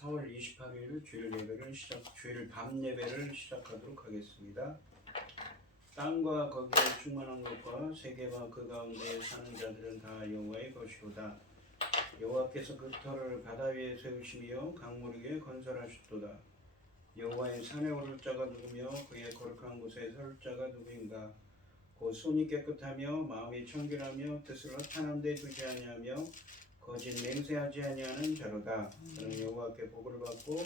4월 28일 주일 밤 예배를 시작하도록 하겠습니다. 땅과 거기에 충만한 것과 세계와 그 가운데 사는 자들은 다 여호와의 것이로다. 여호와께서 그 터를 바다 위에 세우시며 강물 위에 건설하셨도다. 여호와의 산에 오를 자가 누구며 그의 거룩한 곳에 설 자가 누구인가? 곧 손이 깨끗하며 마음이 청결하며 뜻을 허탄한 데 두지 아니하며 거짓 맹세하지 아니하는 자로다. 그는 여호와께 복을 받고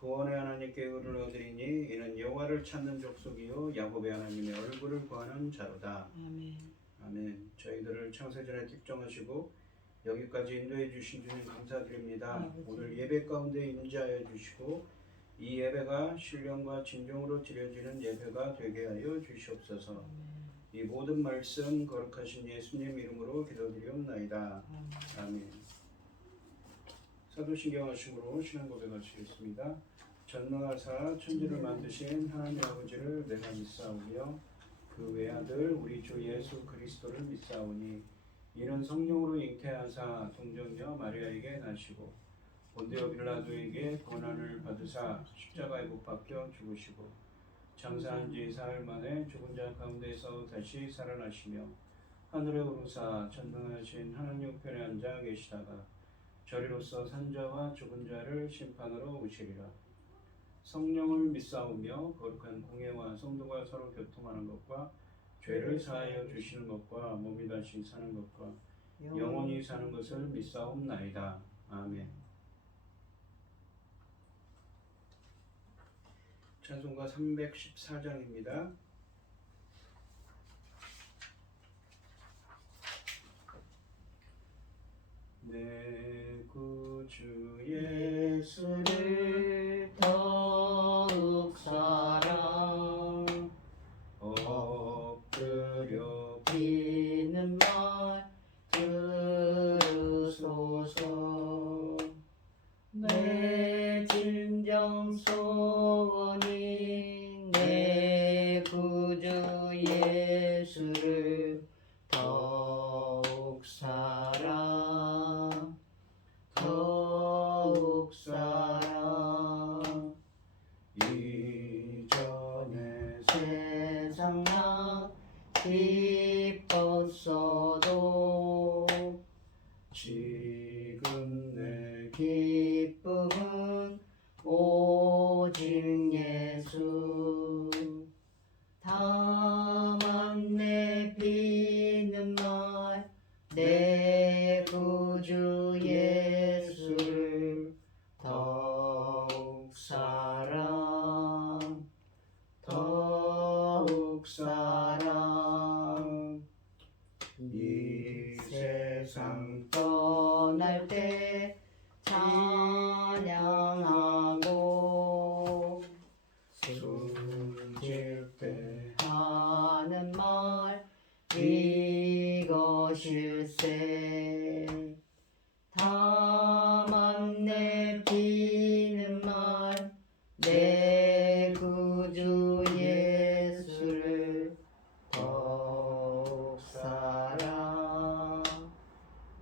구원의 하나님께 의를 얻으리니 이는 여호와를 찾는 족속이요 야곱의 하나님의 얼굴을 구하는 자로다. 아멘. 아멘. 저희들을 창세전에 특정하시고 여기까지 인도해 주신 주님 감사드립니다. 오늘 예배 가운데 임재하여 주시고 이 예배가 신령과 진정으로 드려지는 예배가 되게 하여 주시옵소서. 이 모든 말씀 거룩하신 예수님 이름으로 기도드리옵나이다. 아멘. 사도신경 하심으로 신앙 고백하시겠습니다. 전능하사 천지를 만드신 하나님 아버지를 내가 믿사오며 그 외아들 우리 주 예수 그리스도를 믿사오니 이는 성령으로 잉태하사 동정녀 마리아에게 나시고 본디오 빌라도에게 고난을 받으사 십자가에 못 박혀 죽으시고 장사한 지 사흘 만에 죽은 자 가운데서 다시 살아나시며 하늘에 오르사 전능하신 하나님 우편에 앉아 계시다가 저리로서 산자와 죽은 자를 심판하러 오시리라. 성령을 믿사오며 거룩한 공예와 성도가 서로 교통하는 것과 죄를 사하여 주시는 것과 몸이 다시 사는 것과 영원히 사는 것을 믿사옵나이다. 아멘. 찬송가 314장입니다. 내 구주 예수를 더욱 사랑 엎드려 비는 말 들으소서. 내 진정 소원이 내 구주 예수를 더욱 사랑 더욱 사랑. 이전에 세상 나 기뻤어도 지금 내 기쁨은 오직 예수. 다만 내 비는 말 내 구주 예수를 더욱 사랑 더욱 사랑. 이 세상 떠날 때 찬양하고 숨질 때 하는 말 이것일세. 다만 내 비는 말 내 구주 예수를 더욱 사랑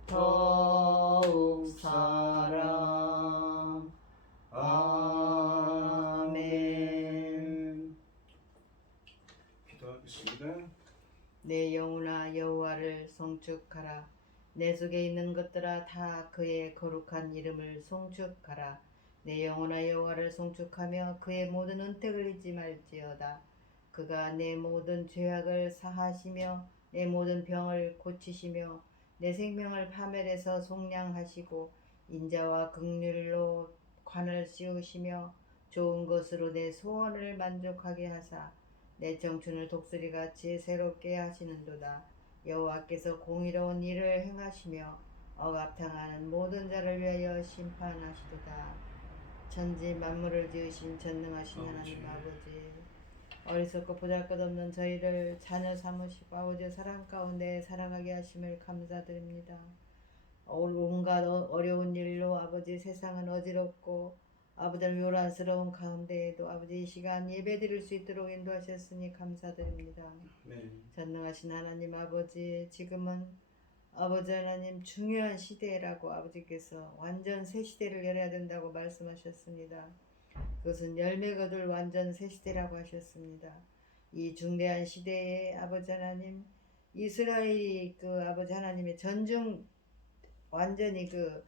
더욱 사랑. 아멘. 기도하겠습니다. 내 영혼아 여호와를 송축하라. 내 속에 있는 것들아 다 그의 거룩한 이름을 송축하라. 내 영혼아 여호와를 송축하며 그의 모든 은택을 잊지 말지어다. 그가 내 모든 죄악을 사하시며 내 모든 병을 고치시며 내 생명을 파멸해서 속량하시고 인자와 긍휼로 관을 씌우시며 좋은 것으로 내 소원을 만족하게 하사 내 청춘을 독수리같이 새롭게 하시는도다. 여호와께서 공의로운 일을 행하시며 억압당하는 모든 자를 위하여 심판하시도다. 천지 만물을 지으신 전능하신 하나님 아버지, 어리석고 보잘것없는 저희를 자녀 삼으시고 아버지의 사랑 가운데 살아가게 하심을 감사드립니다. 온갖 어려운 일로 아버지 세상은 어지럽고 아버지를 요란스러운 가운데에도 아버지 이 시간 예배 드릴 수 있도록 인도하셨으니 감사드립니다. 네. 전능하신 하나님 아버지, 지금은 아버지 하나님 중요한 시대라고 아버지께서 완전 새 시대를 열어야 된다고 말씀하셨습니다. 그것은 열매 거둘 완전 새 시대라고 하셨습니다. 이 중대한 시대에 아버지 하나님 이스라엘이 그 아버지 하나님의 전중 완전히 그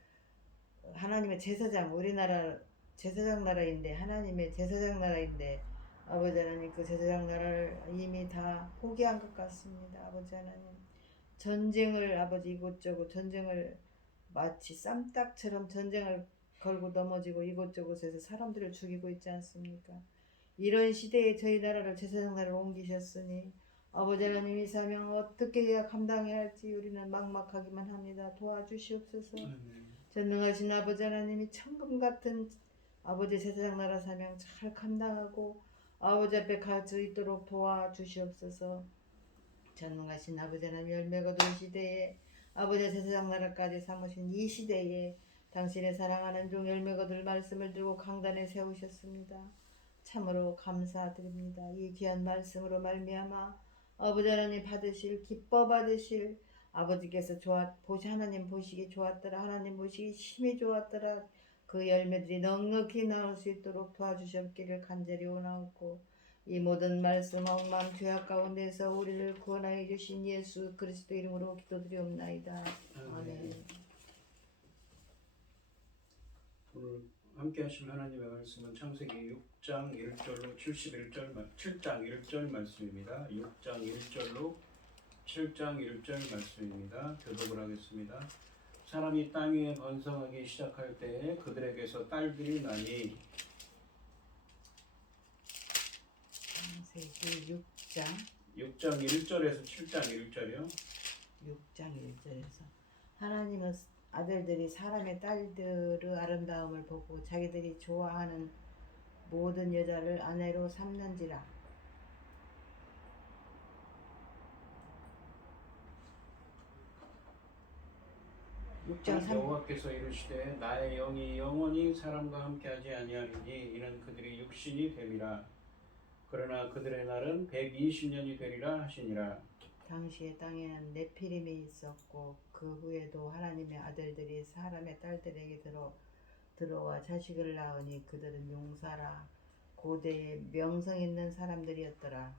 하나님의 제사장 우리나라 제사장 나라인데 하나님의 제사장 나라인데 아버지 하나님 그 제사장 나라를 이미 다 포기한 것 같습니다. 아버지 하나님 전쟁을 아버지 이곳저곳 전쟁을 마치 쌈딱처럼 전쟁을 걸고 넘어지고 이곳저곳에서 사람들을 죽이고 있지 않습니까? 이런 시대에 저희 나라를 제사장 나라로 옮기셨으니 아버지 하나님 이 사명 어떻게 해야 감당해야 할지 우리는 막막하기만 합니다. 도와주시옵소서. 전능하신 아버지 하나님이 천금 같은 아버지 제사장 나라 사명 잘 감당하고 아버지 앞에 갈 수 있도록 도와주시옵소서. 전능하신 아버지 하나님 열매 거둔 시대에 아버지 제사장 나라까지 삼으신 이 시대에 당신의 사랑하는 종 열매 거둘 말씀을 들고 강단에 세우셨습니다. 참으로 감사드립니다. 이 귀한 말씀으로 말미암아 아버지 하나님 받으실 기뻐 받으실 아버지께서 하나님 보시기 좋았더라 하나님 보시기 심히 좋았더라 그 열매들이 넉넉히 나올 수 있도록 도와주셨기를 간절히 원하옵고 이 모든 말씀 엉망 죄악 가운데서 우리를 구원하여 주신 예수 그리스도 이름으로 기도드리옵나이다. 아멘. 오늘 함께 하실 하나님의 말씀은 창세기 6장 1절로 7장 1절 말씀입니다. 6장 1절로 7장 1절 말씀입니다. 교독을 하겠습니다. 사람이 땅 위에 번성하기 시작할 때에 그들에게서 딸들이 나니 창세기 6장 1절에서 7장 1절이요. 6장 1절에서 하나님은 아들들이 사람의 딸들의 아름다움을 보고 자기들이 좋아하는 모든 여자를 아내로 삼는지라. 6장 3 여호와께서 이르시되 나의 영이 영원히 사람과 함께하지 아니하리니 이는 그들이 육신이 됨이라. 그러나 그들의 날은 120년이 되리라 하시니라. 당시에 땅에는 네피림이 있었고 그 후에도 하나님의 아들들이 사람의 딸들에게 들어와 자식을 낳으니 그들은 용사라 고대의 명성 있는 사람들이었더라.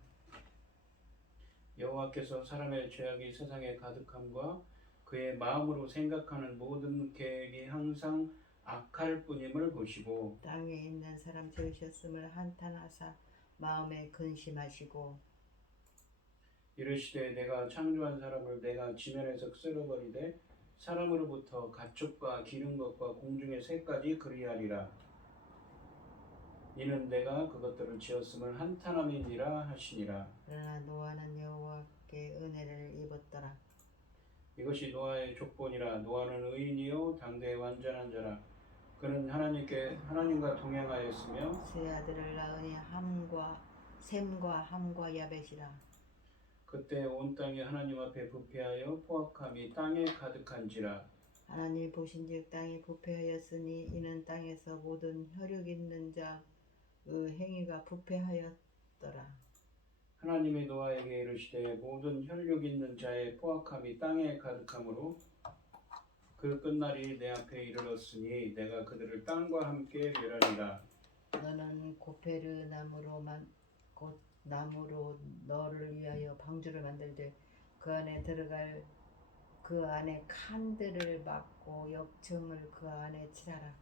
여호와께서 사람의 죄악이 세상에 가득함과 그의 마음으로 생각하는 모든 계획이 항상 악할 뿐임을 보시고 땅에 있는 사람 지으셨음을 한탄하사 마음에 근심하시고 이르시되 내가 창조한 사람을 내가 지면에서 쓸어버리되 사람으로부터 가축과 기른 것과 공중의 새까지 그리하리라. 이는 내가 그것들을 지었음을 한탄함이니라 하시니라. 그러나 노아는 여호와께 은혜를 입었더라. 이것이 노아의 족본이라. 노아는 의인이요 당대의 완전한 자라. 그는 하나님과 동행하였으며 세 아들을 낳으니 셈과 함과 야벳이라. 그때 온 땅이 하나님 앞에 부패하여 포악함이 땅에 가득한지라. 하나님이 보신즉 땅이 부패하였으니 이는 땅에서 모든 혈육 있는 자의 행위가 부패하였더라. 하나님이 노아에게 이르시되 모든 혈육 있는 자의 포악함이 땅에 가득하므로 그 끝날이 내 앞에 이르렀으니 내가 그들을 땅과 함께 멸하리라. 너는 고페르 나무로 너를 위하여 방주를 만들되 그 안에 들어갈 그 안에 칸들을 막고 역청을 그 안에 칠하라.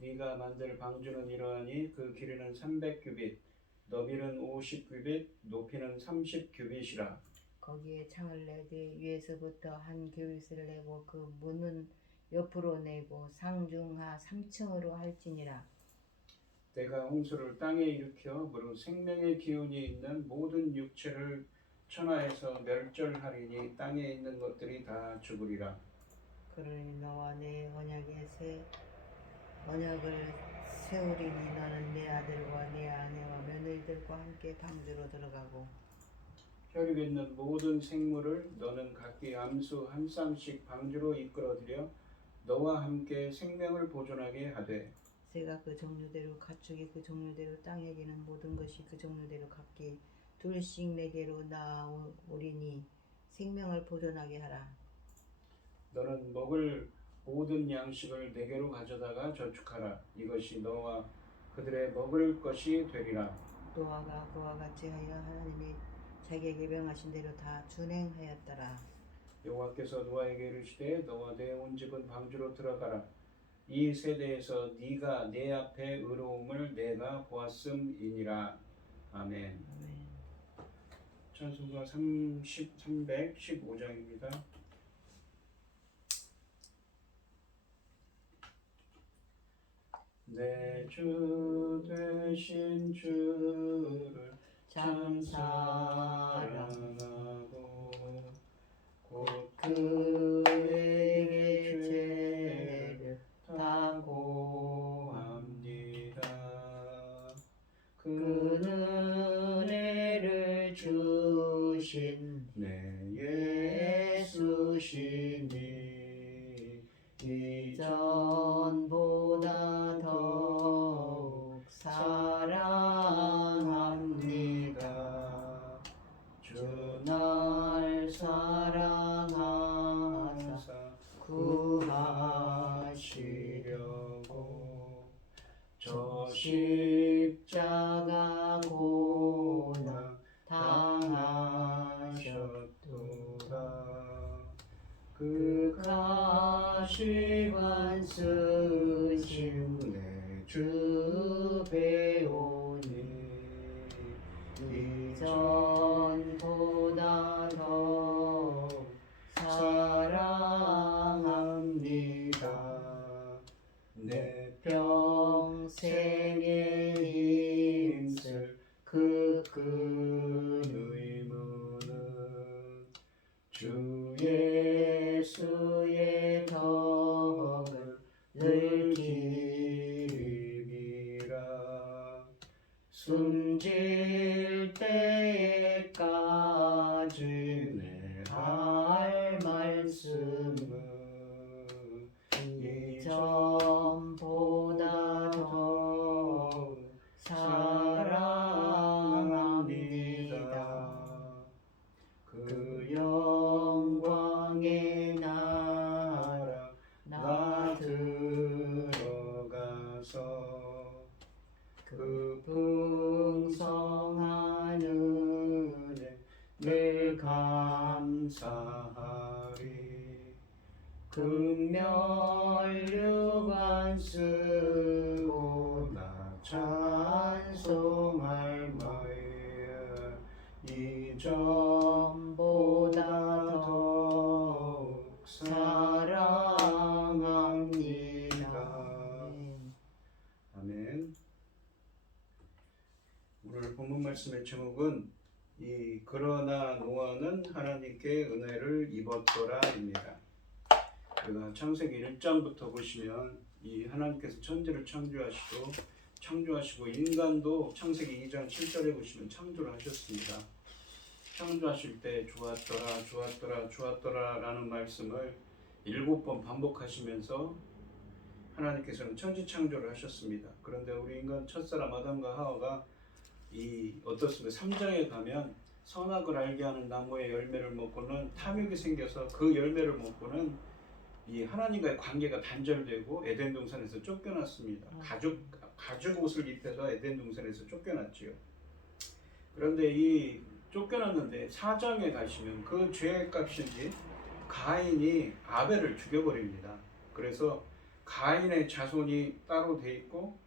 네가 만들 방주는 이러하니 그 길이는 300규빗, 너비는 50규빗, 높이는 30규빗이라. 거기에 창을 내되 위에서부터 한 규빗을 내고 그 문은 옆으로 내고 상중하 3층으로 할지니라. 내가 홍수를 땅에 일으켜 무릇 생명의 기운이 있는 모든 육체를 천하에서 멸절하리니 땅에 있는 것들이 다 죽으리라. 그러니 너와 내 언약을 세우리니 너는 내 아들과 내 아내와 며느리들과 함께 방주로 들어가고 혈육 있는 모든 생물을 너는 각기 암수 한 쌍씩 방주로 이끌어들여 너와 함께 생명을 보존하게 하되 새가 그 종류대로 가축이 그 종류대로 땅에 기는 모든 것이 그 종류대로 각기 둘씩 내게로 나오리니 생명을 보존하게 하라. 너는 먹을 모든 양식을 내게로 가져다가 저축하라. 이것이 너와 그들의 먹을 것이 되리라. 노아가 그와 같이 하여 하나님이 자기에게 명하신 대로 다 준행하였더라. 여호와께서 노아에게 이르시되 너와 내 온 집은 방주로 들어가라. 이 세대에서 네가 내 앞에 의로움을 내가 보았음이니라. 아멘. 아멘. 찬송가 315장입니다. 내 주 되신 주를 참 사랑하고 곧 그에게 죄를 다 고합니다. 그 은혜를 주신 내 예수시니 이전보다 더욱 사랑합니다. 주 날 사랑하사 구하시려고 저 십자가 고난 당하셨도다. 그 가시관 쓰신 내 주 배우니 이전보다 더욱 사랑합니다. 내 평생에 힘쓸 그 큰 의무는 주 예수의 덕을 늘 기리라. 숨질 때까지 내 할 말씀은 이전보다 더욱 사랑합니다. 그 영광의 나라 나 들어가서 그 풍성한 은혜 늘 감사하리. 금멸류관 쓰고 나 찬송할 마에 이전보다 더욱 사랑합니다. 아멘. 오늘 본문 말씀의 제목은 그러나 노아는 하나님께 은혜를 입었더라입니다. 우리가 창세기 1장부터 보시면 이 하나님께서 천지를 창조하시고 인간도 창세기 2장 7절에 보시면 창조를 하셨습니다. 창조하실 때 좋았더라 라는 말씀을 7번 반복하시면서 하나님께서는 천지 창조를 하셨습니다. 그런데 우리 인간 첫사람 아담과 하와가 어떻습니까? 3장에 가면 선악을 알게 하는 나무의 열매를 먹고는 탐욕이 생겨서 그 열매를 먹고는 이 하나님과의 관계가 단절되고 에덴 동산에서 쫓겨났습니다. 가죽 옷을 입혀서 에덴 동산에서 쫓겨났지요. 그런데 이 쫓겨났는데 4장에 가시면 그 죄의 값인지 가인이 아벨을 죽여버립니다. 그래서 가인의 자손이 따로 돼 있고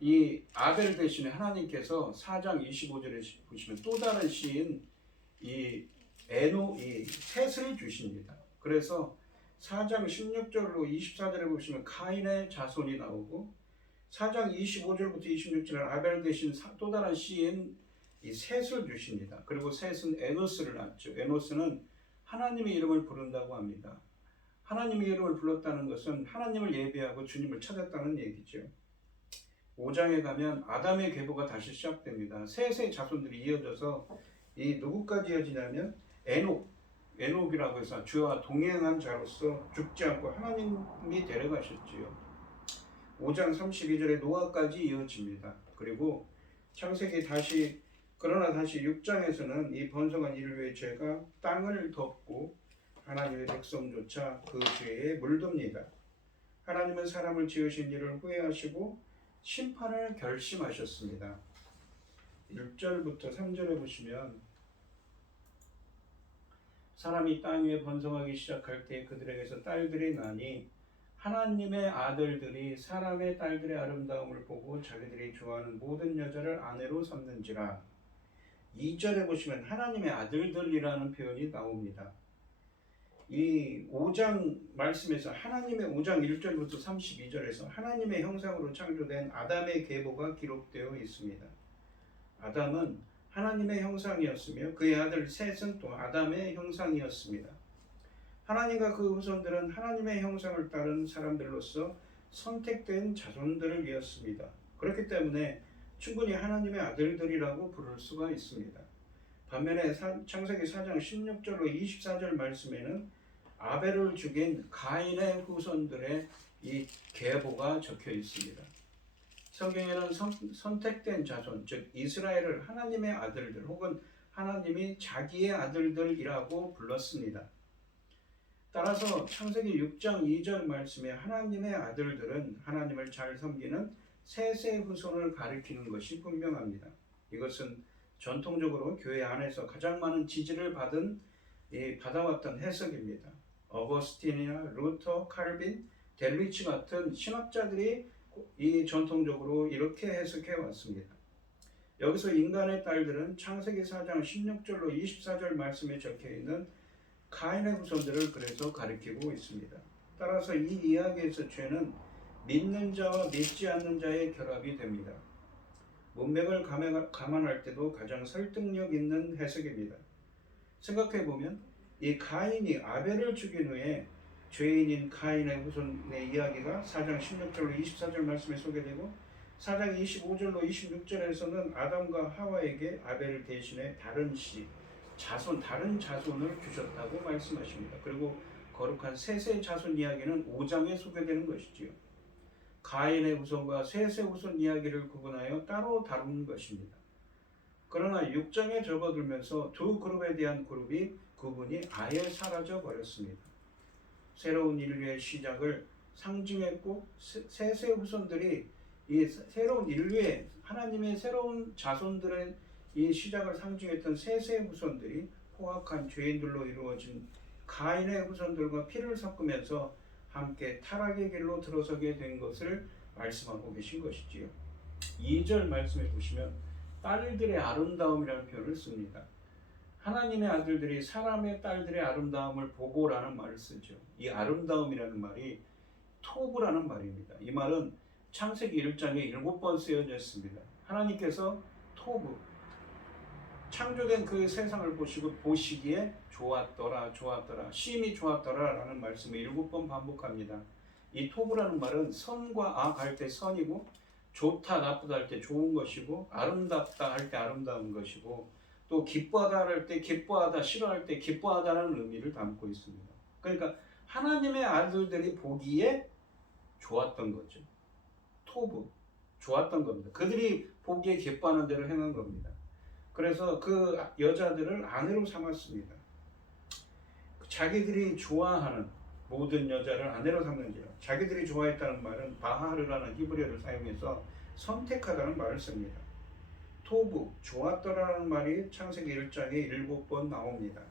이 아벨 대신에 하나님께서 4장 25절에 보시면 또 다른 시인 이 셋을 주십니다. 그래서 4장 16절로 24절에 보시면 가인의 자손이 나오고 4장 25절부터 26절은 아벨 대신 또 다른 시인 이 셋을 주십니다. 그리고 셋은 에노스를 낳죠. 에노스는 하나님의 이름을 부른다고 합니다. 하나님의 이름을 불렀다는 것은 하나님을 예배하고 주님을 찾았다는 얘기죠. 5장에 가면 아담의 계보가 다시 시작됩니다. 셋의 자손들이 이어져서 누구까지 이어지냐면 에녹이라고 해서 주와 동행한 자로서 죽지 않고 하나님이 데려가셨지요. 5장 32절에 노아까지 이어집니다. 그리고 창세기 그러나 다시 6장에서는 이 번성한 인류의 죄가 땅을 덮고 하나님의 백성조차 그 죄에 물듭니다. 하나님은 사람을 지으신 일을 후회하시고 심판을 결심하셨습니다. 1절부터 3절에 보시면 사람이 땅 위에 번성하기 시작할 때 그들에게서 딸들이 나니 하나님의 아들들이 사람의 딸들의 아름다움을 보고 자기들이 좋아하는 모든 여자를 아내로 삼는지라. 2절에 보시면 하나님의 아들들이라는 표현이 나옵니다. 이 5장 말씀에서 하나님의 5장 1절부터 32절에서 하나님의 형상으로 창조된 아담의 계보가 기록되어 있습니다. 아담은 하나님의 형상이었으며 그의 아들 셋은 또 아담의 형상이었습니다. 하나님과 그 후손들은 하나님의 형상을 따른 사람들로서 선택된 자손들이었습니다. 그렇기 때문에 충분히 하나님의 아들들이라고 부를 수가 있습니다. 반면에 창세기 4장 16절로 24절 말씀에는 아벨을 죽인 가인의 후손들의 이 계보가 적혀 있습니다. 성경에는 선택된 자손, 즉 이스라엘을 하나님의 아들들 혹은 하나님이 자기의 아들들이라고 불렀습니다. 따라서 창세기 6장 2절 말씀에 하나님의 아들들은 하나님을 잘 섬기는 셋의 후손을 가리키는 것이 분명합니다. 이것은 전통적으로 교회 안에서 가장 많은 지지를 받아왔던 해석입니다. 어거스틴이나 루터, 칼빈, 델리치 같은 신학자들이 전통적으로 이렇게 해석해 왔습니다. 여기서 인간의 딸들은 창세기 4장 16절로 24절 말씀에 적혀 있는 가인의 후손들을 그래서 가리키고 있습니다. 따라서 이 이야기에서 죄는 믿는 자와 믿지 않는 자의 결합이 됩니다. 문맥을 감안할 때도 가장 설득력 있는 해석입니다. 생각해보면 이 가인이 아벨을 죽인 후에 죄인인 가인의 후손의 이야기가 4장 16절로 24절 말씀에 소개되고 4장 25절로 26절에서는 아담과 하와에게 아벨을 대신해 다른 자손을 주셨다고 말씀하십니다. 그리고 거룩한 셋의 자손 이야기는 5장에 소개되는 것이지요. 가인의 후손과 셋의 후손 이야기를 구분하여 따로 다루는 것입니다. 그러나 6장에 접어들면서 두 그룹에 대한 구분이 아예 사라져 버렸습니다. 새로운 인류의 시작을 상징했고 셋의 후손들이 이 새로운 인류의 하나님의 새로운 자손들의 이 시작을 상징했던 셋의 후손들이 포악한 죄인들로 이루어진 가인의 후손들과 피를 섞으면서 함께 타락의 길로 들어서게 된 것을 말씀하고 계신 것이지요. 2절 말씀해 보시면 딸들의 아름다움이라는 표현을 씁니다. 하나님의 아들들이 사람의 딸들의 아름다움을 보고라는 말을 쓰죠. 이 아름다움이라는 말이 토브라는 말입니다. 이 말은 창세기 1장에 7번 쓰여져 있습니다. 하나님께서 토브, 창조된 그 세상을 보시기에 좋았더라, 심히 좋았더라 라는 말씀을 7번 반복합니다. 이 토브라는 말은 선과 악 할 때 선이고 좋다, 나쁘다 할 때 좋은 것이고 아름답다 할 때 아름다운 것이고 또 기뻐하다 할 때 기뻐하다, 싫어할 때 기뻐하다라는 의미를 담고 있습니다. 그러니까 하나님의 아들들이 보기에 좋았던 거죠. 토브, 좋았던 겁니다. 그들이 보기에 기뻐하는 대로 행한 겁니다. 그래서 그 여자들을 아내로 삼았습니다. 자기들이 좋아하는 모든 여자를 아내로 삼는지라. 자기들이 좋아했다는 말은 바하르라는 히브리어를 사용해서 선택하다는 말을 씁니다. 토브, 좋았더라는 말이 창세기 1장에 7번 나옵니다.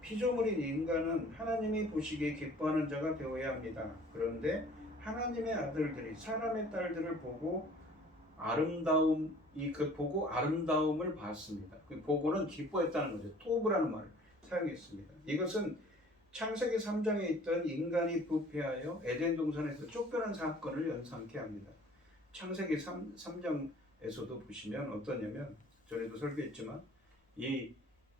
피조물인 인간은 하나님이 보시기에 기뻐하는 자가 되어야 합니다. 그런데 하나님의 아들들이 사람의 딸들을 보고 아름다움을 봤습니다. 그 보고는 기뻐했다는 거죠. 토브라는 말을 사용했습니다. 이것은 창세기 3장에 있던 인간이 부패하여 에덴 동산에서 쫓겨난 사건을 연상케 합니다. 창세기 3장에서도 보시면 어떠냐면, 전에도 설교했지만 이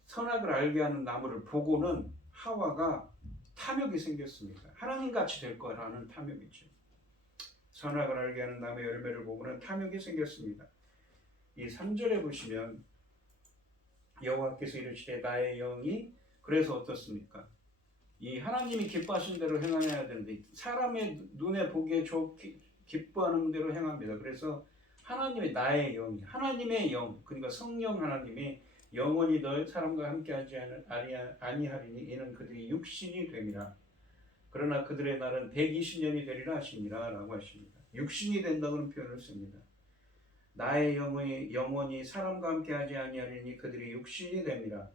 선악을 알게 하는 나무를 보고는 하와가 탐욕이 생겼습니다. 하나님같이 될 거라는 탐욕이죠. 선악을 알게 하는 나무의 열매를 보고는 탐욕이 생겼습니다. 이 3절에 보시면 여호와께서 이르시되 나의 영이, 그래서 어떻습니까? 이 하나님이 기뻐하신 대로 행해야 되는데 사람의 눈에 보기에 좋게 기뻐하는 대로 행합니다. 그래서 하나님의 나의 영이, 하나님의 영, 그러니까 성령 하나님이 영원히 너 사람과 함께하지 아니하리니 이는 그들이 육신이 됨이라. 그러나 그들의 날은 120년이 되리라 하시니라 라고 하십니다. 육신이 된다는 표현을 씁니다. 나의 영혼이 사람과 함께하지 아니하리니 그들이 육신이 됩니다.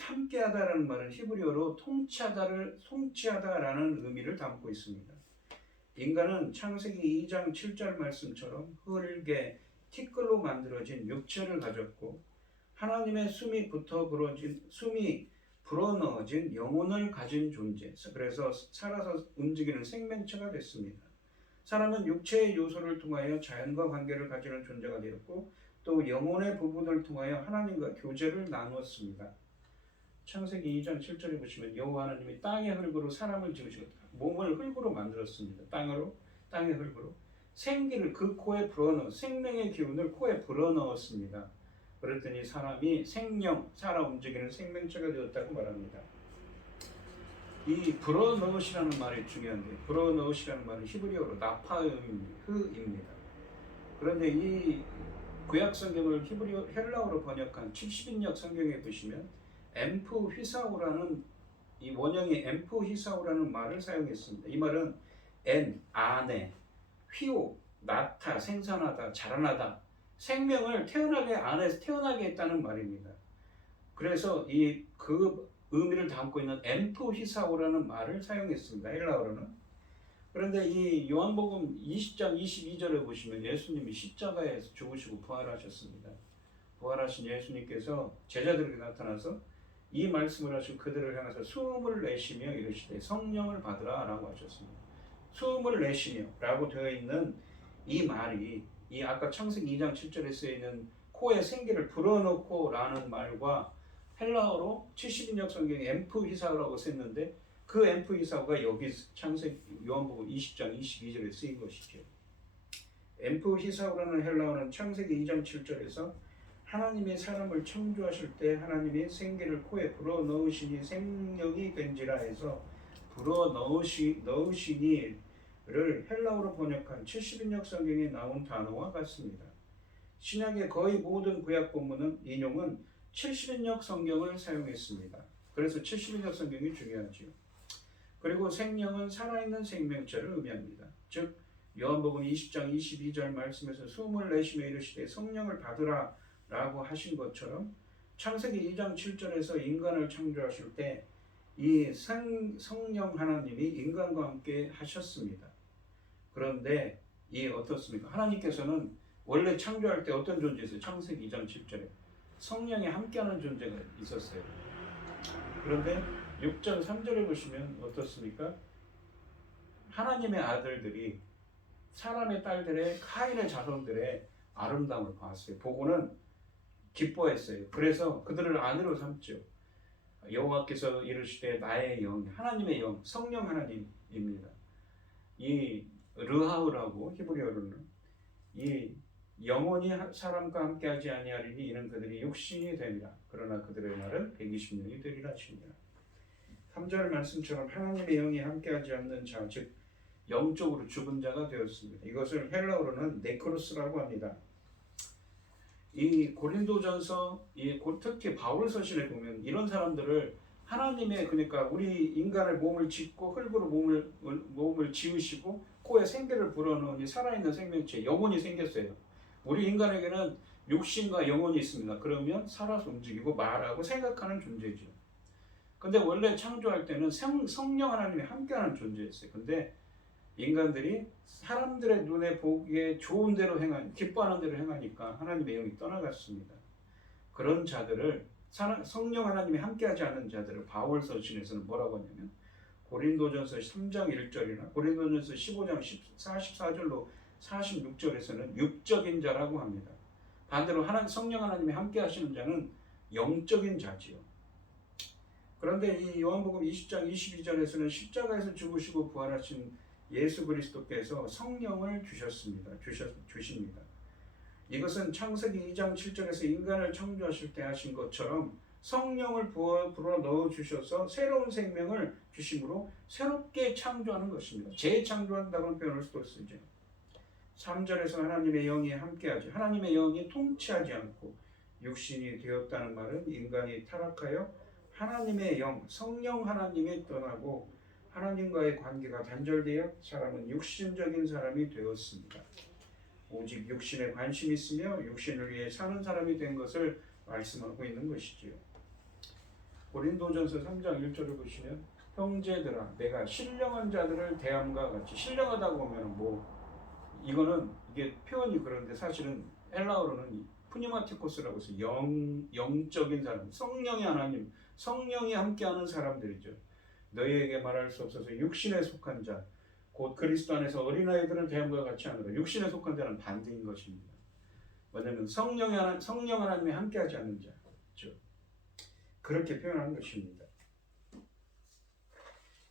함께하다라는 말은 히브리어로 통치하다라는 의미를 담고 있습니다. 인간은 창세기 2장 7절 말씀처럼 흙에 티끌로 만들어진 육체를 가졌고 하나님의 숨이 불어넣어진 영혼을 가진 존재, 그래서 살아서 움직이는 생명체가 됐습니다. 사람은 육체의 요소를 통하여 자연과 관계를 가지는 존재가 되었고 또 영혼의 부분을 통하여 하나님과 교제를 나누었습니다. 창세기 2장 7절에 보시면 여호와 하나님이 땅의 흙으로 사람을 지으시고 몸을 흙으로 만들었습니다. 땅의 흙으로 생기를 그 코에 불어넣어 생명의 기운을 코에 불어넣었습니다. 그랬더니 사람이 살아 움직이는 생명체가 되었다고 말합니다. 이 불어넣으시라는 말이 중요한데 불어넣으시라는 말은 히브리어로 나파음입니다. 그런데 이 구약 성경을 헬라어로 번역한 70인역 성경에 보시면 엠프 휘사오라는 이 원형이 엠프 휘사오라는 말을 사용했습니다. 이 말은 안에 휘오 낳다 생산하다 자라나다 생명을 안에서 태어나게 했다는 말입니다. 그래서 그 의미를 담고 있는 엠프 휘사오라는 말을 사용했습니다. 헬라어로는. 그런데 이 요한복음 20장 22절에 보시면 예수님이 십자가에서 죽으시고 부활하셨습니다. 부활하신 예수님께서 제자들에게 나타나서 이 말씀을 하시고 그들을 향해서 숨을 내쉬며 이르시되 성령을 받으라 라고 하셨습니다. 숨을 내쉬며 라고 되어 있는 이 말이 이 아까 창세기 2장 7절에 쓰여있는 코에 생기를 불어넣고 라는 말과 헬라어로 70인역 성경에 엠프 히사오라고 썼는데 그 엠프 히사오가 여기 요한복음 20장 22절에 쓰인 것이죠. 엠프 히사오라는 헬라어는 창세기 2장 7절에서 하나님이 사람을 창조하실 때 하나님이 생기를 코에 불어넣으시니 생명이 된지라 해서 불어넣으시니를 헬라어로 번역한 70인역 성경에 나온 단어와 같습니다. 신약의 거의 모든 구약 본문은 인용은 70인역 성경을 사용했습니다. 그래서 70인역 성경이 중요하죠. 그리고 생명은 살아있는 생명체를 의미합니다. 즉 요한복음 20장 22절 말씀에서 숨을 내쉬며 이르시되 성령을 받으라 라고 하신 것처럼 창세기 2장 7절에서 인간을 창조하실 때 이 성령 하나님이 인간과 함께 하셨습니다. 그런데 어떻습니까? 하나님께서는 원래 창조할 때 어떤 존재였어요? 창세기 2장 7절에 성령이 함께하는 존재가 있었어요. 그런데 6장 3절에 보시면 어떻습니까? 하나님의 아들들이 사람의 딸들의 카인의 자손들의 아름다움을 봤어요. 보고는 기뻐했어요. 그래서 그들을 아내로 삼죠. 여호와께서 이르시되 나의 영, 하나님의 영, 성령 하나님입니다. 이 르하우라고 히브리어로는 이 영원히 사람과 함께하지 아니하리니 이는 그들이 육신이 되리라. 그러나 그들의 날은 120년이 되리라 하시니라. 3절 말씀처럼 하나님의 영이 함께하지 않는 자, 즉 영적으로 죽은 자가 되었습니다. 이것을 헬라어로는 네크로스라고 합니다. 이 고린도전서, 특히 바울 서신에 보면 이런 사람들을 하나님의 그러니까 우리 인간을 몸을 짓고 흙으로 몸을 지으시고 코에 생기를 불어넣으니 살아있는 생명체 영혼이 생겼어요. 우리 인간에게는 육신과 영혼이 있습니다. 그러면 살아서 움직이고 말하고 생각하는 존재죠. 근데 원래 창조할 때는 성령 하나님이 함께하는 존재였어요. 근데 인간들이 사람들의 눈에 보기에 좋은 대로 기뻐하는 대로 행하니까 하나님의 영이 떠나갔습니다. 그런 자들을 성령 하나님이 함께하지 않는 자들을 바울 서신에서는 뭐라고 하냐면 고린도전서 3장 1절이나 고린도전서 15장 44절로 46절에서는 육적인 자라고 합니다. 반대로 성령 하나님이 함께하시는 자는 영적인 자지요. 그런데 이 요한복음 20장 22절에서는 십자가에서 죽으시고 부활하신 예수 그리스도께서 성령을 주십니다. 이것은 창세기 2장 7절에서 인간을 창조하실 때 하신 것처럼 성령을 불어 넣어 주셔서 새로운 생명을 주심으로 새롭게 창조하는 것입니다. 재창조한다는 표현을 또 쓰죠. 3절에서 하나님의 영이 함께하지, 하나님의 영이 통치하지 않고 육신이 되었다는 말은 인간이 타락하여 하나님의 영, 성령 하나님이 떠나고 하나님과의 관계가 단절되어 사람은 육신적인 사람이 되었습니다. 오직 육신에 관심이 있으며 육신을 위해 사는 사람이 된 것을 말씀하고 있는 것이지요. 고린도전서 3장 1절을 보시면 형제들아 내가 신령한 자들을 대함과 같이, 신령하다고 하면 이거는 이게 표현이 그런데 사실은 헬라어로는 푸니마티코스라고 해서 영적인 사람, 성령의 하나님, 성령이 함께하는 사람들이죠. 너희에게 말할 수 없어서 육신에 속한 자, 곧 그리스도 안에서 어린아이들은 대함과 같이 하느라. 육신에 속한 자는 반대인 것입니다. 뭐냐면 성령 하나님이 함께하지 않는 자, 그렇게 표현한 것입니다.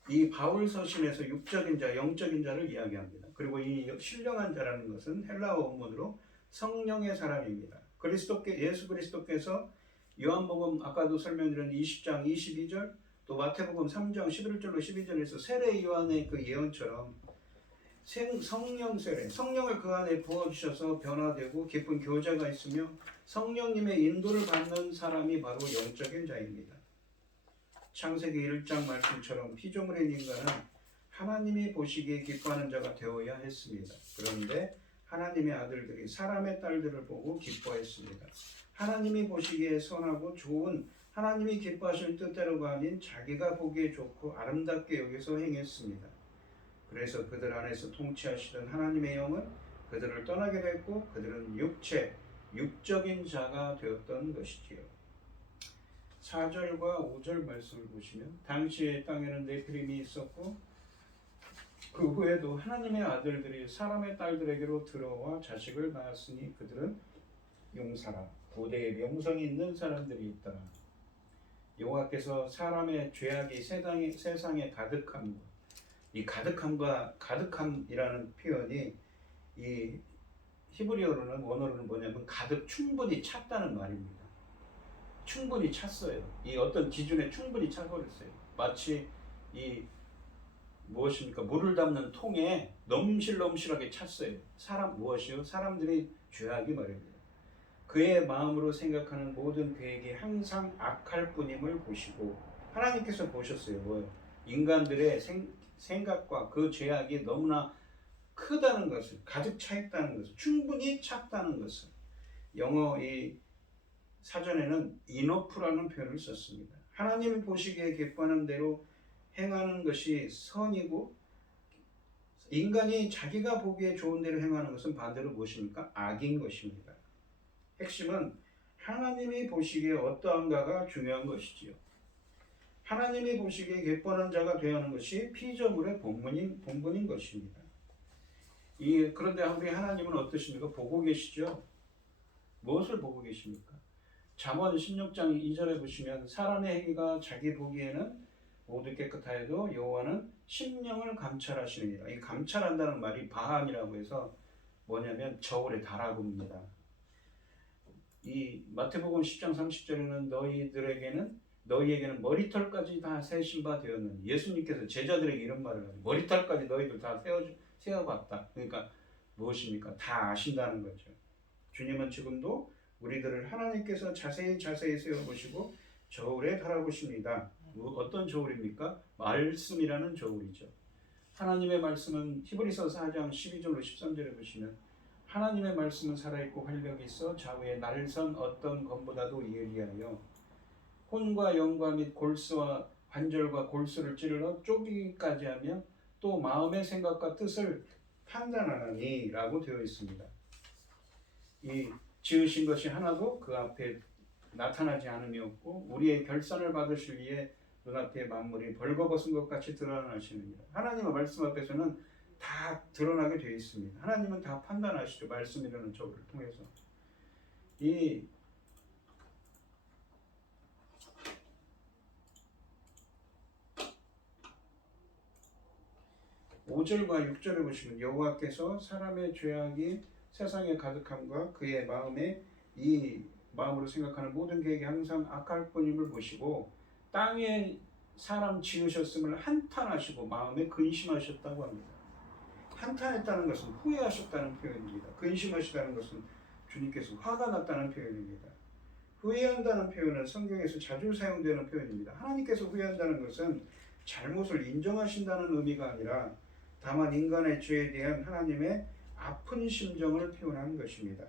이 바울 서신에서 육적인 자, 영적인 자를 이야기합니다. 그리고 이 신령한 자라는 것은 헬라어 원문으로 성령의 사람입니다. 예수 그리스도께서 요한복음 아까도 설명드린 20장 22절, 또 마태복음 3장 11절로 12절에서 세례 요한의 그 예언처럼 성령 세례, 성령을 그 안에 부어주셔서 변화되고 깊은 교제가 있으며 성령님의 인도를 받는 사람이 바로 영적인 자입니다. 창세기 1장 말씀처럼 피조물인 인간은 하나님이 보시기에 기뻐하는 자가 되어야 했습니다. 그런데 하나님의 아들들이 사람의 딸들을 보고 기뻐했습니다. 하나님이 보시기에 선하고 좋은 하나님이 기뻐하실 뜻대로가 아닌 자기가 보기에 좋고 아름답게 여기서 행했습니다. 그래서 그들 안에서 통치하시던 하나님의 영은 그들을 떠나게 됐고 그들은 육적인 자가 되었던 것이지요. 4절과 5절 말씀을 보시면 당시의 땅에는 네피림이 있었고 그 후에도 하나님의 아들들이 사람의 딸들에게로 들어와 자식을 낳았으니 그들은 용사라, 부대에 명성이 있는 사람들이 있더라. 여호와께서 사람의 죄악이 세상에 가득함, 이 가득함이라는 표현이 이 히브리어로는 원어로는 뭐냐면 가득 충분히 찼다는 말입니다. 충분히 찼어요. 이 어떤 기준에 충분히 차버렸어요. 마치 이 무엇입니까? 물을 담는 통에 넘실넘실하게 찼어요. 무엇이요? 사람들의 죄악이 말입니다. 그의 마음으로 생각하는 모든 계획이 항상 악할 뿐임을 보시고 하나님께서 보셨어요. 뭐요? 인간들의 생각과 그 죄악이 너무나 크다는 것을, 가득 차 있다는 것을, 충분히 찼다는 것을. 영어 이 사전에는 enough라는 표현을 썼습니다. 하나님이 보시기에 기뻐하는 대로 행하는 것이 선이고 인간이 자기가 보기에 좋은 대로 행하는 것은 반대로 무엇입니까? 악인 것입니다. 핵심은 하나님이 보시기에 어떠한가가 중요한 것이지요. 하나님이 보시기에 기뻐하는 자가 되어야 하는 것이 피조물의 본분인 것입니다. 그런데 우리 하나님은 어떠십니까? 보고 계시죠? 무엇을 보고 계십니까? 잠언 16장 2절에 보시면 사람의 행위가 자기 보기에는 모두 깨끗하여도 여호와는 심령을 감찰하시느니라. 이 감찰한다는 말이 바함이라고 해서 뭐냐면 저울에 달아봅니다. 이 마태복음 10장 30절에는 너희에게는 머리털까지 다 세신 바 되었느니, 예수님께서 제자들에게 이런 말을 하죠. 머리털까지 너희들 다 세어봤다. 그러니까 무엇입니까? 다 아신다는 거죠. 주님은 지금도 우리들을 하나님께서 자세히 세어보시고 저울에 달아보십니다. 어떤 저울입니까? 말씀이라는 저울이죠. 하나님의 말씀은 히브리서 4장 12절로 13절에 보시면 하나님의 말씀은 살아있고 활력이 있어 좌우에 날선 어떤 검보다도 예리하여 혼과 영과 및 골수와 관절과 골수를 찌르러 쪼개기까지 하며 또 마음의 생각과 뜻을 판단하나니 라고 되어 있습니다. 이 지으신 것이 하나도 그 앞에 나타나지 않음이 없고 우리의 결산을 받으실 위해 눈앞에 만물이 벌거벗은 것 같이 드러나시느니라. 하나님의 말씀 앞에서는 다 드러나게 되어 있습니다. 하나님은 다 판단하시죠. 말씀이라는 저울을 통해서. 이 5절과 6절에 보시면 여호와께서 사람의 죄악이 세상에 가득함과 그의 마음으로 생각하는 모든 계획이 항상 악할 뿐임을 보시고 땅에 사람 지으셨음을 한탄하시고 마음에 근심하셨다고 합니다. 한탄했다는 것은 후회하셨다는 표현입니다. 근심하시다는 것은 주님께서 화가 났다는 표현입니다. 후회한다는 표현은 성경에서 자주 사용되는 표현입니다. 하나님께서 후회한다는 것은 잘못을 인정하신다는 의미가 아니라 다만 인간의 죄에 대한 하나님의 아픈 심정을 표현한 것입니다.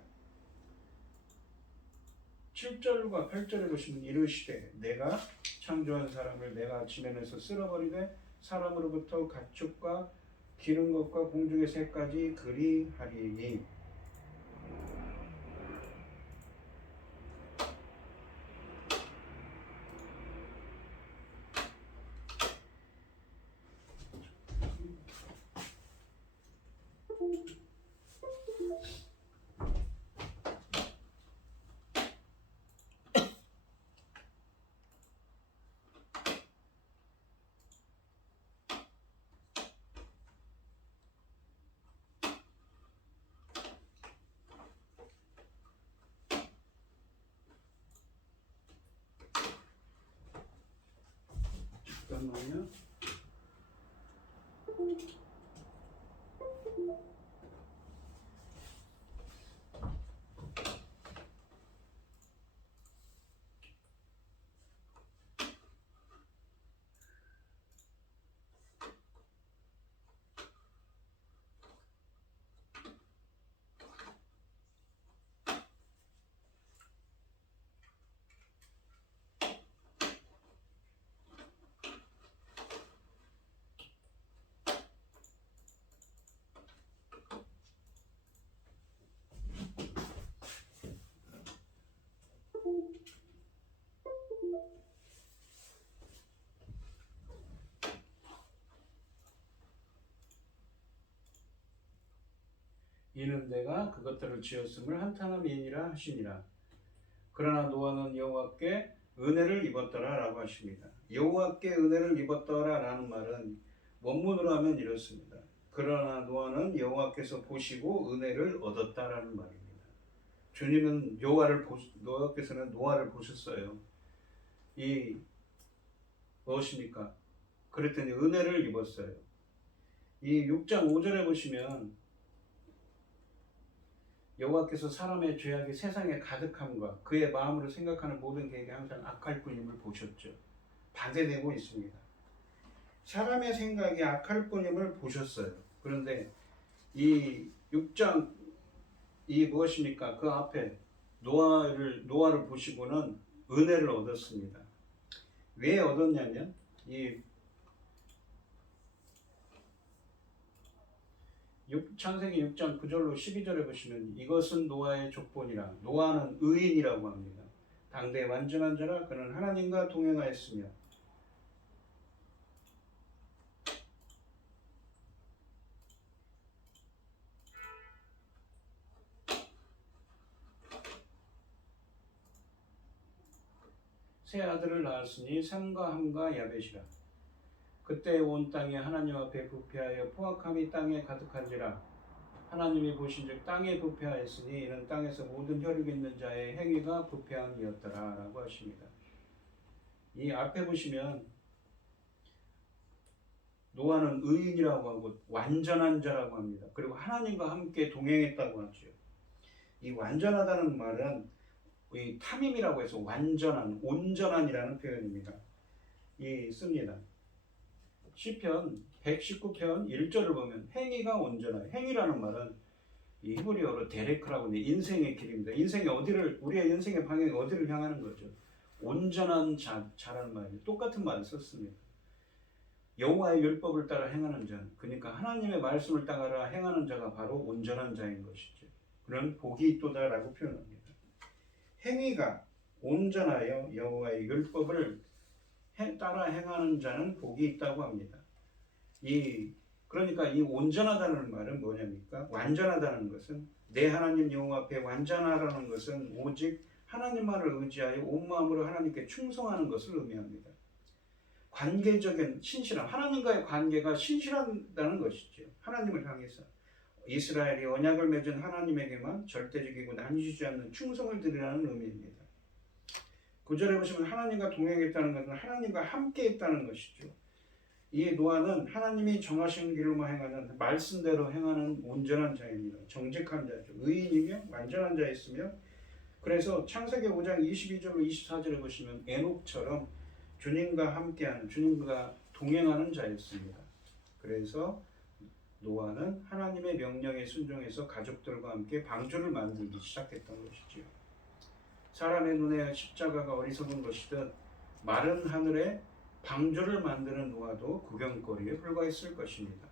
7절과 8절에 보시면 이르시되 내가 창조한 사람을 내가 지면에서 쓸어버리되 사람으로부터 가축과 기른 것과 공중의 새까지 그리하리니 잠깐만요. 이는 내가 그것들을 지었음을 한탄함이니라 하시니라. 그러나 노아는 여호와께 은혜를 입었더라라고 하십니다. 여호와께 은혜를 입었더라라는 말은 원문으로 하면 이렇습니다. 그러나 노아는 여호와께서 보시고 은혜를 얻었다라는 말입니다. 주님은 여호와께서는 노아를 보셨어요. 이 무엇입니까? 그랬더니 은혜를 입었어요. 이 6장 5절에 보시면 여호와께서 사람의 죄악이 세상에 가득함과 그의 마음으로 생각하는 모든 계획이 항상 악할 뿐임을 보셨죠. 반대되고 있습니다. 사람의 생각이 악할 뿐임을 보셨어요. 그런데 이 6장 이 무엇입니까? 그 앞에 노아를 보시고는 은혜를 얻었습니다. 왜 얻었냐면 이 창세기 6장 9절로 12절에 보시면 이것은 노아의 족본이라. 노아는 의인이라고 합니다. 당대 완전한 자라. 그는 하나님과 동행하였으며 세 아들을 낳았으니 셈과 함과 야벳이라. 그때 온 땅이 하나님 앞에 부패하여 포악함이 땅에 가득한지라. 하나님이 보신즉 땅에 부패하였으니 이는 땅에서 모든 혈육 있는 자의 행위가 부패함이었더라 라고 하십니다. 이 앞에 보시면 노아는 의인이라고 하고 완전한 자라고 합니다. 그리고 하나님과 함께 동행했다고 하죠. 이 완전하다는 말은 이 탐임이라고 해서 완전한, 온전한이라는 표현입니다. 이 씁니다. 시편 119편 1절을 보면 행위가 온전하여. 행위라는 말은 이 히브리어로 데레크라고 하는데 인생의 길입니다. 우리의 인생의 방향이 어디를 향하는 거죠. 온전한 자라는 말이에요. 똑같은 말을 썼습니다. 여호와의 율법을 따라 행하는 자, 그러니까 하나님의 말씀을 따라 행하는 자가 바로 온전한 자인 것이죠. 그런 복이 있도다라고 표현합니다. 행위가 온전하여 여호와의 율법을 따라 행하는 자는 복이 있다고 합니다. 그러니까 이 온전하다는 말은 뭐냐니까? 완전하다는 것은 내 하나님 여호와 앞에 완전하다는 것은 오직 하나님만을 의지하여 온 마음으로 하나님께 충성하는 것을 의미합니다. 관계적인 신실함, 하나님과의 관계가 신실하다는 것이죠. 하나님을 향해서 이스라엘이 언약을 맺은 하나님에게만 절대적이고 나뉘지 않는 충성을 드리라는 의미입니다. 9절에 보시면 하나님과 동행했다는 것은 하나님과 함께 했다는 것이죠. 이 노아는 하나님이 정하신 길로만 행하는 말씀대로 행하는 온전한 자입니다. 정직한 자죠. 의인이며 완전한 자였으며 그래서 창세기 5장 22절로 24절에 보시면 에녹처럼 주님과 함께하는, 주님과 동행하는 자였습니다. 그래서 노아는 하나님의 명령에 순종해서 가족들과 함께 방주를 만들기 시작했던 것이지요. 사람의 눈에 십자가가 어리석은 것이듯 마른 하늘에 방주를 만드는 노아도 구경거리에 불과했을 것입니다.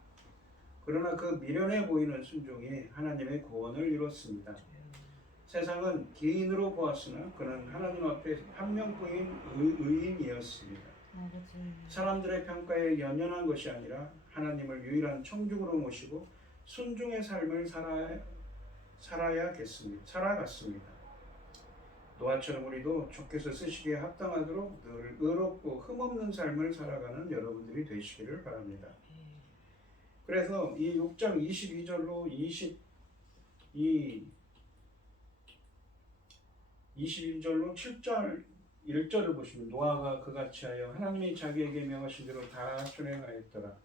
그러나 그 미련해 보이는 순종이 하나님의 구원을 이뤘습니다. 세상은 기인으로 보았으나 그는 하나님 앞에 한 명뿐인 의인이었습니다. 사람들의 평가에 연연한 것이 아니라 하나님을 유일한 청중으로 모시고 순종의 삶을 살아갔습니다. 노아처럼 우리도 주께서 쓰시기에 합당하도록 늘 의롭고 흠없는 삶을 살아가는 여러분들이 되시기를 바랍니다. 그래서 이 6장 22절로 22절로 7절 1절을 보시면 노아가 그같이 하여 하나님이 자기에게 명하신 대로 다 준행하였더라.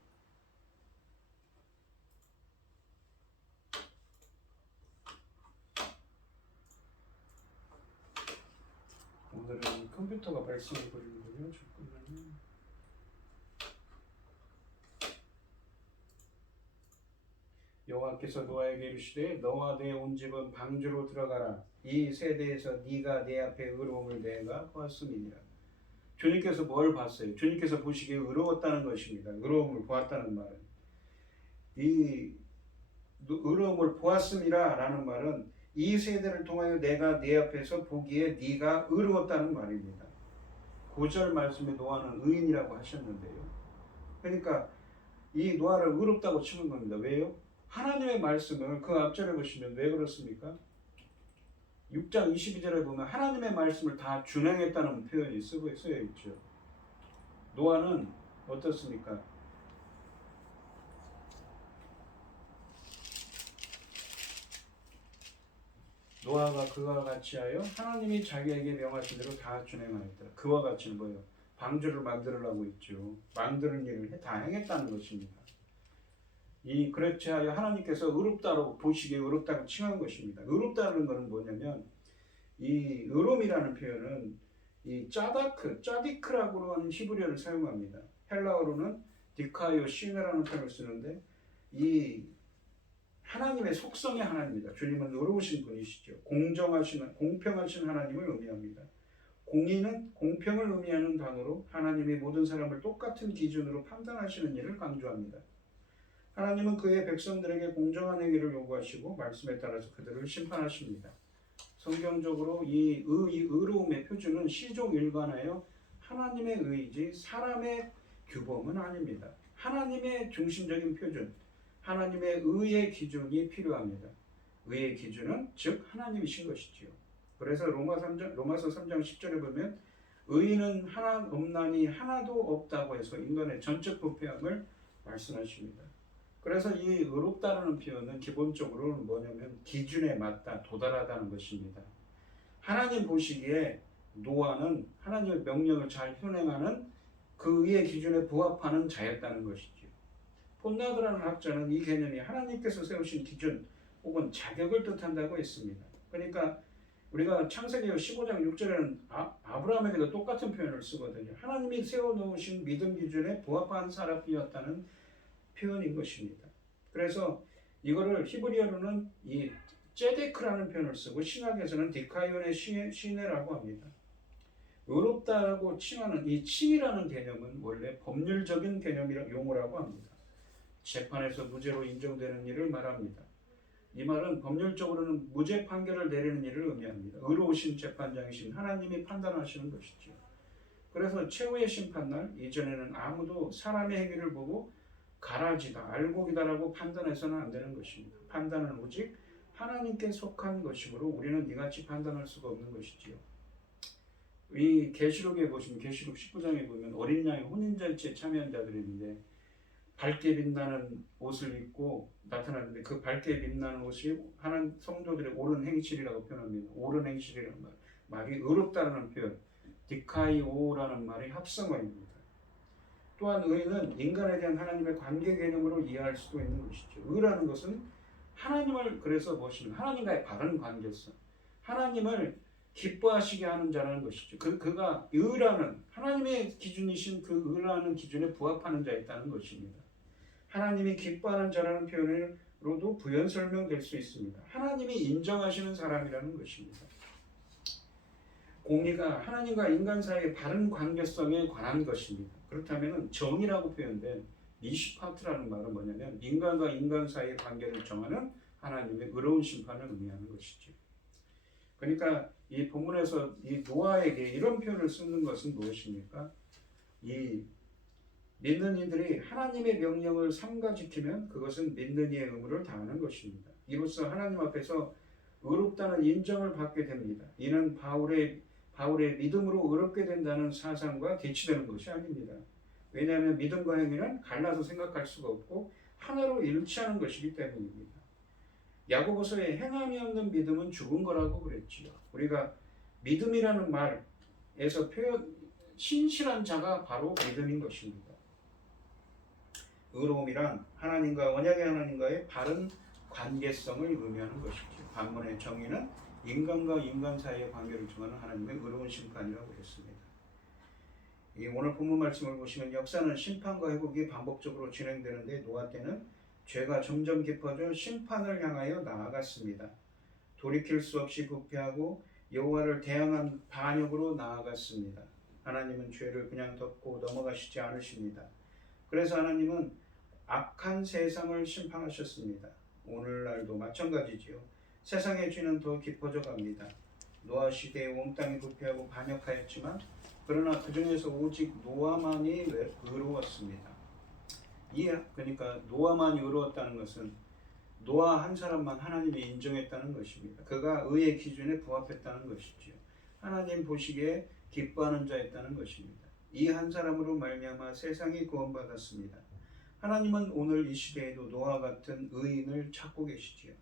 오늘은 컴퓨터가 발성이 걸리는군요. 잠깐만요. 여호와께서 노아에게 이르시되 너와 내 온 집은 방주로 들어가라. 이 세대에서 네가 내 앞에 의로움을 내가 보았음이니라. 주님께서 뭘 봤어요? 주님께서 보시기에 의로웠다는 것입니다. 의로움을 보았다는 말은 이 의로움을 보았음이라 라는 말은 이 세대를 통하여 내가 내 앞에서 보기에 네가 의로웠다는 말입니다. 9절 말씀에 노아는 의인이라고 하셨는데요. 그러니까 이 노아를 의롭다고 치는 겁니다. 왜요? 하나님의 말씀을 그 앞절에 보시면 왜 그렇습니까? 6장 22절에 보면 하나님의 말씀을 다 준행했다는 표현이 쓰여 있죠. 노아는 어떻습니까? 노아가 그와 같이 하여 하나님이 자기에게 명하신 대로 다 준행하였다. 그와 같이는 뭐예요? 방주를 만들으라고 있죠. 만드는 일을 다 행했다는 것입니다. 이 그렇지 하여 하나님께서 의롭다고 보시기에 의롭다고 칭한 것입니다. 의롭다는 것은 뭐냐면 이 의로움이라는 표현은 이 짜디크라고 하는 히브리어를 사용합니다. 헬라어로는 디카이오 시네라는 표현을 쓰는데 이 하나님의 속성의 하나님입니다. 주님은 의로우신 분이시죠. 공평하신 하나님을 의미합니다. 공의는 공평을 의미하는 단어로 하나님이 모든 사람을 똑같은 기준으로 판단하시는 일을 강조합니다. 하나님은 그의 백성들에게 공정한 행위를 요구하시고 말씀에 따라서 그들을 심판하십니다. 성경적으로 이 의로움의 표준은 시종 일관하여 하나님의 의이지 사람의 규범은 아닙니다. 하나님의 중심적인 표준, 하나님의 의의 기준이 필요합니다. 의의 기준은 즉 하나님이신 것이지요. 그래서 로마서 3장 10절에 보면 의인은 하나 없나니 하나도 없다고 해서 인간의 전적 부패함을 말씀하십니다. 그래서 이 의롭다라는 표현은 기본적으로는 뭐냐면 기준에 맞다, 도달하다는 것입니다. 하나님 보시기에 노아는 하나님의 명령을 잘 현행하는 그 의의 기준에 부합하는 자였다는 것이죠. 폰나드라는 학자는 이 개념이 하나님께서 세우신 기준 혹은 자격을 뜻한다고 했습니다. 그러니까 우리가 창세기 15장 6절에는 아브라함에게도 똑같은 표현을 쓰거든요. 하나님이 세워놓으신 믿음 기준에 부합한 사람이었다는 표현인 것입니다. 그래서 이거를 히브리어로는 이 제데크라는 표현을 쓰고 신학에서는 디카이온의 시네라고 합니다. 의롭다고 칭하는 이 칭이라는 개념은 원래 법률적인 용어라고 합니다. 재판에서 무죄로 인정되는 일을 말합니다. 이 말은 법률적으로는 무죄 판결을 내리는 일을 의미합니다. 의로우신 재판장이신 하나님이 판단하시는 것이죠. 그래서 최후의 심판날 이전에는 아무도 사람의 행위를 보고 가라지다, 알곡이다라고 판단해서는 안 되는 것입니다. 판단은 오직 하나님께 속한 것이므로 우리는 이같이 판단할 수가 없는 것이지요. 이 계시록에 보시면 계시록 19장에 보면 어린 양의 혼인잔치에 참여한 자들이 있는데 밝게 빛나는 옷을 입고 나타나는데 그 밝게 빛나는 옷이 하나님 성도들의 옳은 행실이라고 표현합니다. 옳은 행실이라는 말이 의롭다라는 표현, 디카이오라는 말의 합성어입니다. 또한 의는 인간에 대한 하나님의 관계 개념으로 이해할 수도 있는 것이죠. 의라는 것은 하나님을 그래서 보시면 하나님과의 바른 관계성, 하나님을 기뻐하시게 하는 자라는 것이죠. 그가 의라는 하나님의 기준이신 그 의라는 기준에 부합하는 자였다는 것입니다. 하나님이 기뻐하는 자라는 표현으로도 부연 설명될 수 있습니다. 하나님이 인정하시는 사람이라는 것입니다. 공의가 하나님과 인간 사이의 바른 관계성에 관한 것입니다. 그렇다면 정의라고 표현된 미시파트라는 말은 뭐냐면 인간과 인간 사이의 관계를 정하는 하나님의 의로운 심판을 의미하는 것이죠. 그러니까 이 본문에서 이 노아에게 이런 표현을 쓰는 것은 무엇입니까? 이 믿는 이들이 하나님의 명령을 삼가 지키면 그것은 믿는 이의 의무를 다하는 것입니다. 이로써 하나님 앞에서 의롭다는 인정을 받게 됩니다. 이는 바울의 믿음으로 의롭게 된다는 사상과 대치되는 것이 아닙니다. 왜냐하면 믿음과 행위는 갈라서 생각할 수가 없고 하나로 일치하는 것이기 때문입니다. 야고보서에 행함이 없는 믿음은 죽은 거라고 그랬지요. 우리가 믿음이라는 말에서 신실한 자가 바로 믿음인 것입니다. 의로움이란 하나님과 언약의 하나님과의 바른 관계성을 의미하는 것이죠. 반면에 정의는 인간과 인간 사이의 관계를 정하는 하나님의 의로운 심판이라고 했습니다. 오늘 본문 말씀을 보시면 역사는 심판과 회복이 반복적으로 진행되는데 노아 때는 죄가 점점 깊어져 심판을 향하여 나아갔습니다. 돌이킬 수 없이 부패하고 여호와를 대항한 반역으로 나아갔습니다. 하나님은 죄를 그냥 덮고 넘어가시지 않으십니다. 그래서 하나님은 악한 세상을 심판하셨습니다. 오늘날도 마찬가지지요. 세상의 죄는 더 깊어져 갑니다. 노아 시대에 온 땅이 부패하고 반역하였지만 그러나 그 중에서 오직 노아만이 의로웠습니다. 그러니까 노아만이 의로웠다는 것은 노아 한 사람만 하나님이 인정했다는 것입니다. 그가 의의 기준에 부합했다는 것이지요. 하나님 보시기에 기뻐하는 자였다는 것입니다. 이 한 사람으로 말미암아 세상이 구원받았습니다. 하나님은 오늘 이 시대에도 노아 같은 의인을 찾고 계시지요.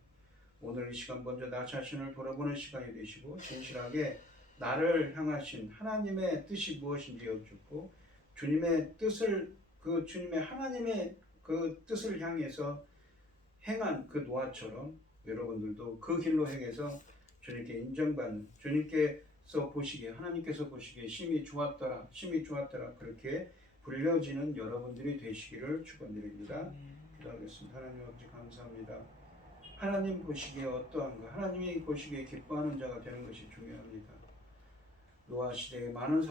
오늘 이 시간 먼저 나 자신을 돌아보는 시간이 되시고 진실하게 나를 향하신 하나님의 뜻이 무엇인지 여쭙고 주님의 뜻을 하나님의 그 뜻을 향해서 행한 그 노아처럼 여러분들도 그 길로 행해서 주님께 인정받는 하나님께서 보시기에 심히 좋았더라 그렇게 불려지는 여러분들이 되시기를 축원드립니다. 기도하겠습니다. 하나님 아버지 감사합니다. 하나님 보시기에 어떠한가? 하나님이 보시기에 기뻐하는 자가 되는 것이 중요합니다. 노아 시대의 많은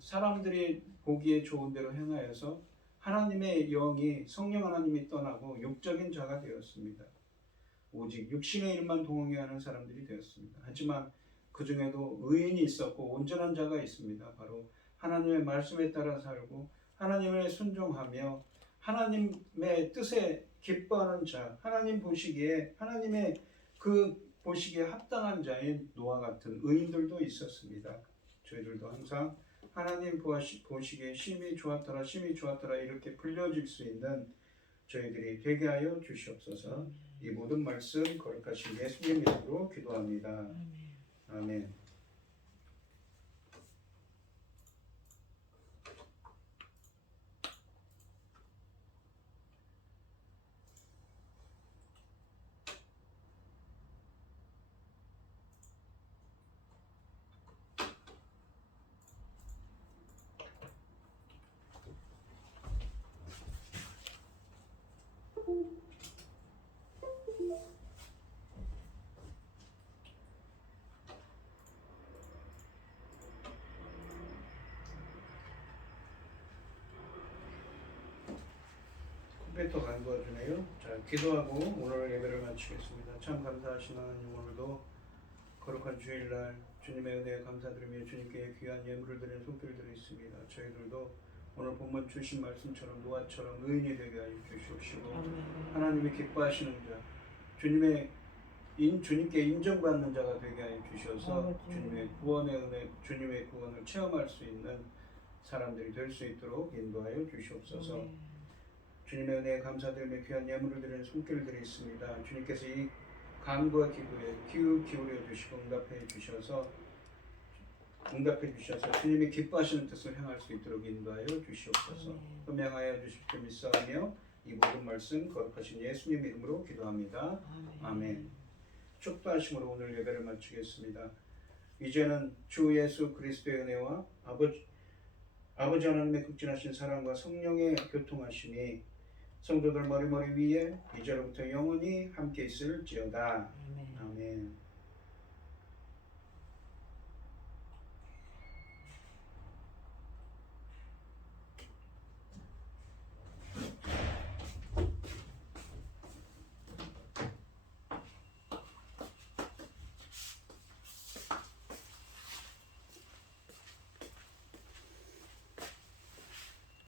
사람들이 보기에 좋은 대로 행하여서 하나님의 영이 성령 하나님이 떠나고 육적인 자가 되었습니다. 오직 육신의 일만 동응해하는 사람들이 되었습니다. 하지만 그 중에도 의인이 있었고 온전한 자가 있습니다. 바로 하나님의 말씀에 따라 살고 하나님을 순종하며 하나님의 뜻에 기뻐하는 자, 하나님의 보시기에 합당한 자인 노아 같은 의인들도 있었습니다. 저희들도 항상 하나님 보시기에 심히 좋았더라 이렇게 불려질 수 있는 저희들이 되게 하여 주시옵소서. 이 모든 말씀 거룩하신 예수님 이름으로 기도합니다. 아멘. 컴퓨터 간구해주네요. 자, 기도하고 오늘 예배를 마치겠습니다. 참 감사하신 하나님, 오늘도 거룩한 주일날 주님의 은혜에 감사드리며 주님께 귀한 예물을 드리는 손길들이 있습니다. 저희들도 오늘 본문 주신 말씀처럼 노아처럼 의인이 되게 하여 주시옵시고 하나님이 기뻐하시는 자, 주님께 인정받는 자가 되게 하여 주셔서 주님의 구원의 은혜, 주님의 구원을 체험할 수 있는 사람들이 될 수 있도록 인도하여 주시옵소서. 주님의 은혜에 감사드리며 귀한 예물을 드리는 손길들이 있습니다. 주님께서 이 간구와 기도에 기울여 주시고 응답해 주셔서 주님이 기뻐하시는 뜻을 행할 수 있도록 인도하여 주시옵소서. 흠양하여 주십시오 믿사오며 이 모든 말씀 거룩하신 예수님 이름으로 기도합니다. 아멘. 축도하심으로 오늘 예배를 마치겠습니다. 이제는 주 예수 그리스도의 은혜와 아버지 하나님의 극진하신 사랑과 성령의 교통하심이 성도들 머리머리 위에 이제로부터 영원히 함께 있을지어다. 아멘. 아멘.